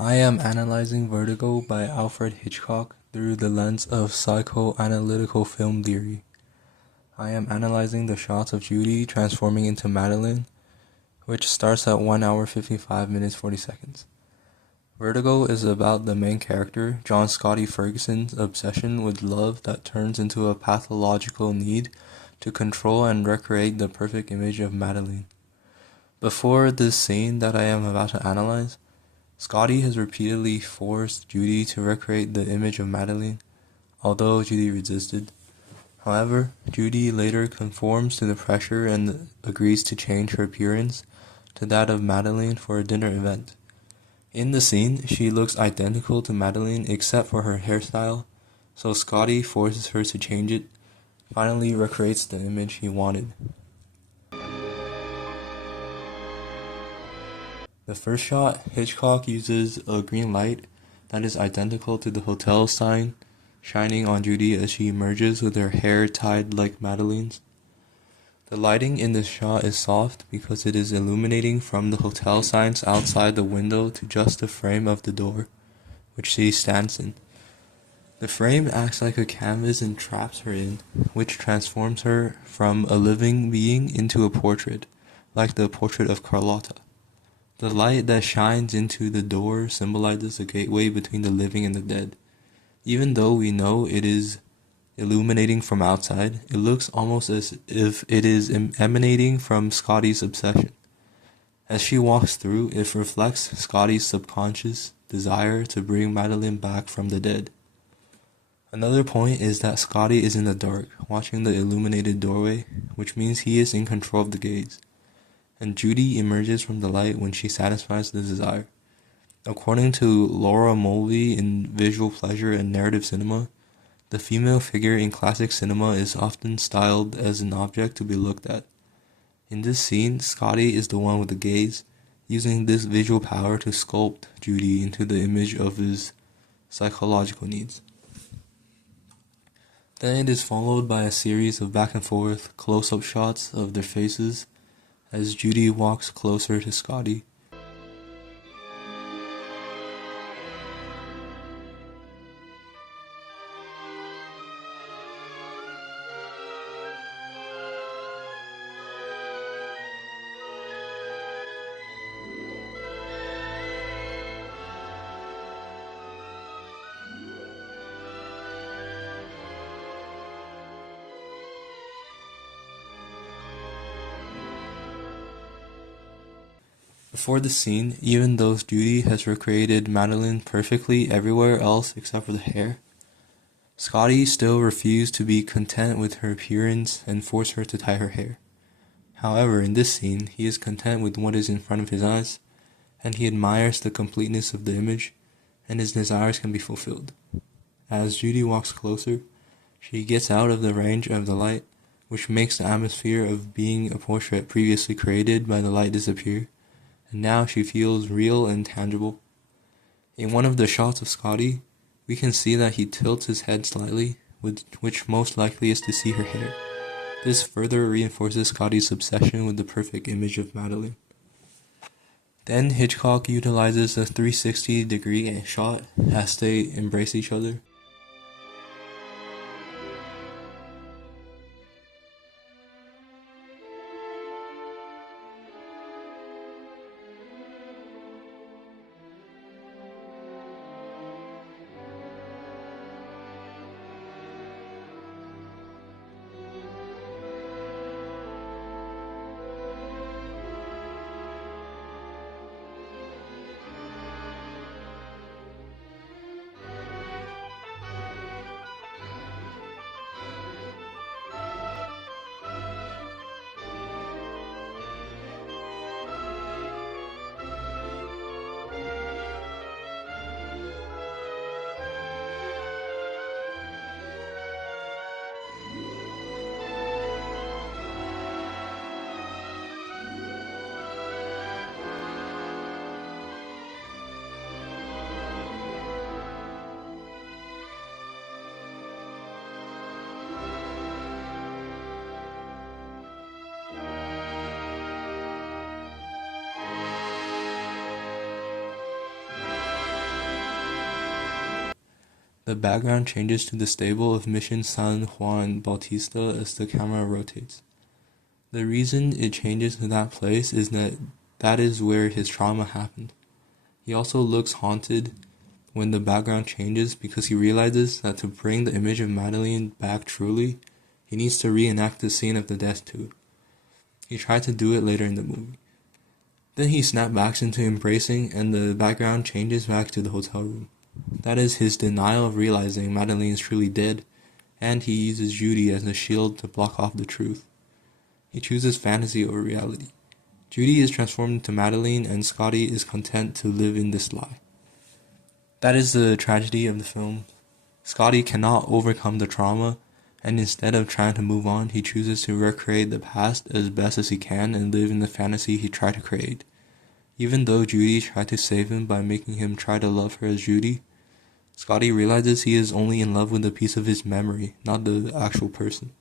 I am analyzing Vertigo by Alfred Hitchcock through the lens of psychoanalytical film theory. I am analyzing the shots of Judy transforming into Madeline, which starts at 1 hour 55 minutes 40 seconds. Vertigo is about the main character, John Scotty Ferguson's obsession with love that turns into a pathological need to control and recreate the perfect image of Madeline. Before this scene that I am about to analyze, Scotty has repeatedly forced Judy to recreate the image of Madeline, although Judy resisted. However, Judy later conforms to the pressure and agrees to change her appearance to that of Madeline for a dinner event. In the scene, she looks identical to Madeline except for her hairstyle, so Scotty forces her to change it, finally recreates the image he wanted. The first shot, Hitchcock uses a green light that is identical to the hotel sign shining on Judy as she emerges with her hair tied like Madeline's. The lighting in this shot is soft because it is illuminating from the hotel signs outside the window to just the frame of the door, which she stands in. The frame acts like a canvas and traps her in, which transforms her from a living being into a portrait, like the portrait of Carlotta. The light that shines into the door symbolizes a gateway between the living and the dead. Even though we know it is illuminating from outside, it looks almost as if it is emanating from Scotty's obsession. As she walks through, it reflects Scotty's subconscious desire to bring Madeline back from the dead. Another point is that Scotty is in the dark, watching the illuminated doorway, which means he is in control of the gaze, and Judy emerges from the light when she satisfies the desire. According to Laura Mulvey in Visual Pleasure and Narrative Cinema, the female figure in classic cinema is often styled as an object to be looked at. In this scene, Scotty is the one with the gaze, using this visual power to sculpt Judy into the image of his psychological needs. Then it is followed by a series of back and forth close-up shots of their faces as Judy walks closer to Scotty. Before the scene, even though Judy has recreated Madeline perfectly everywhere else except for the hair, Scotty still refused to be content with her appearance and forced her to tie her hair. However, in this scene, he is content with what is in front of his eyes, and he admires the completeness of the image, and his desires can be fulfilled. As Judy walks closer, she gets out of the range of the light, which makes the atmosphere of being a portrait previously created by the light disappear, and now she feels real and tangible. In one of the shots of Scotty, we can see that he tilts his head slightly, which most likely is to see her hair. This further reinforces Scotty's obsession with the perfect image of Madeline. Then Hitchcock utilizes a 360-degree shot as they embrace each other. The background changes to the stable of Mission San Juan Bautista as the camera rotates. The reason it changes to that place is that is where his trauma happened. He also looks haunted when the background changes because he realizes that to bring the image of Madeline back truly, he needs to reenact the scene of the death too. He tried to do it later in the movie. Then he snapbacks into embracing and the background changes back to the hotel room. That is his denial of realizing Madeline is truly dead, and he uses Judy as a shield to block off the truth. He chooses fantasy over reality. Judy is transformed into Madeline and Scotty is content to live in this lie. That is the tragedy of the film. Scotty cannot overcome the trauma, and instead of trying to move on, he chooses to recreate the past as best as he can and live in the fantasy he tried to create. Even though Judy tried to save him by making him try to love her as Judy, Scotty realizes he is only in love with a piece of his memory, not the actual person.